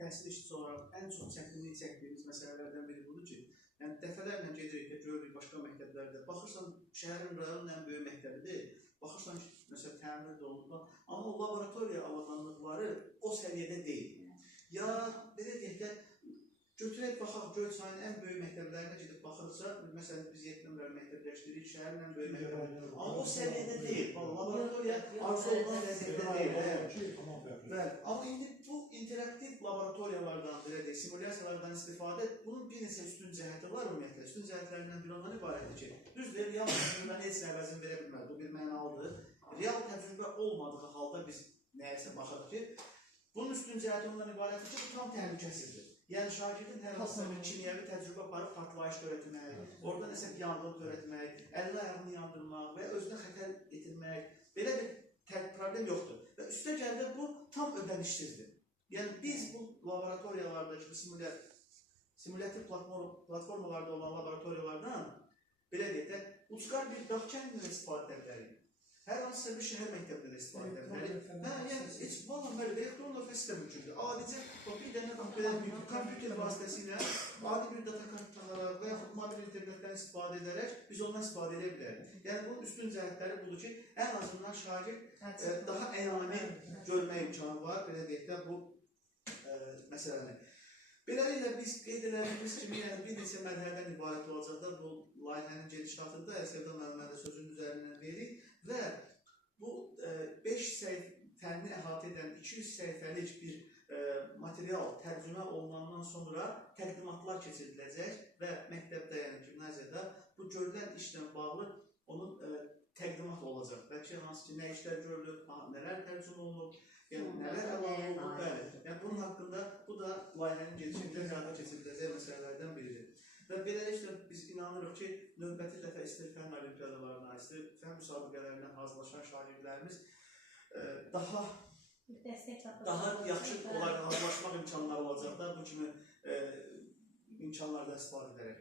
təhsil işçisi olaraq ən çox çətinlik çəkdiyimiz məsələlərdən biri budur ki, yəni dəfələrlə gedirik, görürük başqa məktəblərdə. Baxırsan, şəhərin, rayonun ən böyük məktəbidir. Baxırsan ki, məsələn, təmirdə olunurlar. Amma o laboratoriya avadanlıqları o səviyyədə deyil. Ya, belə deyək də, götürək, baxaq, Göyçayın ən böyük məktəblərinə gedib baxırsa, məsələn, biz 7 nömrəli məktəbdə işləyirik, şəhərin ən böyük məktəbləri. Amma o səviyyədə deyil. Laboratoriya arzu olunan vəziyyətdə deyil. Bəli, amma indi bu interaktiv laboratoriyalardan, belə deyək, simulyasiyalardan istifadə, bunun bir neçə üstün cəhəti var ümumiyyətlə. Üstün cəhətlərindən bir ondan ibarətdir ki, düzdür, real təcrübənin heç nə əvəzini verə bilməz, bu bir mənalıdır. Real təcrübə olmadığı halda biz nəyəsə baxaq ki, bunun üstün cəhəti ondan ibarətdir ki, bu tam təhlükəsizdir. Yəni, şagirdin hər hansısa bir kimyəvi təcrübə aparıb partlayış törətmək, orada nəsə bir yanğın törətmək, əlini ayağını yandırmaq və özünə xətər yetirmək, belə bir problem yoxdur. Və üstə gəldə bu tam ödənişsizdir. Yəni, biz bu laboratoriyalardakı simulyativ platformalarda olan laboratoriyalardan, belə deyək də, ucqar bir dağ kəndində istifadə edə bilərik. Hər hansısa bir şəhər məktəbində istifadə edə bilərik. Yəni, heç valla müəllimə, elektron sistem üçündür. Adicə, bir dənə kompüter vasitəsilə adi bir data kartlaraq və yaxud mobil internetdən istifadə edərək biz ondan istifadə edə bilərik. Yəni, bunun üstün cəhətləri budur ki, ən azından şagird daha əyani görmək imkanı var, belə deyək də, bu məsələni. Beləliklə, biz qeyd edədiyimiz kimi, bir neçə mərhələdən ibarət olacaqda bu layihənin gedişatında Sevda müəllimə də sözün üzərindən veririk və bu 5 fənni əhatə edən 200 səhifəlik bir material tərcümə olunandan sonra təqdimatlar keçiriləcək və məktəbdə, yəni gimnaziyada bu görülən işlə bağlı onun təqdimat olacaq. Bəlkə hansı ki, nə işlər görülür, nələr tərcümə olunur, nələr əlavə olunur, bəli. Yəni, bunun haqqında bu da layihənin gedişində həyata keçiriləcək məsələlərdən biridir. Və beləliklə biz inanırıq ki, növbəti dəfə istər fənn olimpiadalarına, istər fənn müsabiqələrindən hazırlaşan şagirdlərimiz daha yaxşı olaraq hazırlaşmaq imkanları olacaq da bu kimi imkanlardan istifadə edərək.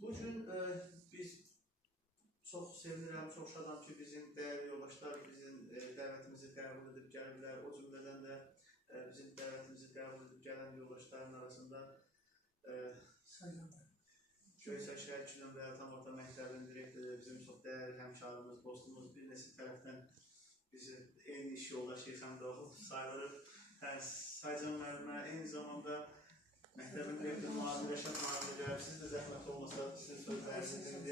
Bu gün biz çox sevinirəm, çox şadam ki, bizim dəyərli yoldaşlar bizim dəvətimizi qəbul edib gəlirlər. O cümlədən də bizim dəvətimizi qəbul edib gələn yoldaşların arasında Göyçay şəhər 2 nömrəli tam orta məktəbinin direktoru, bizim çox dəyərli həmkarımız, dostumuz, bir neçə tərəfdən bizi eyni iş yoldaşı Xəmdəoğlu sayılır. Saycan müəllimə, eyni zamanda məktəbin direktoru Rəşad müəllimə gəlib, siz də zəhmət olmasa sizin sözlərinizi dinləyək.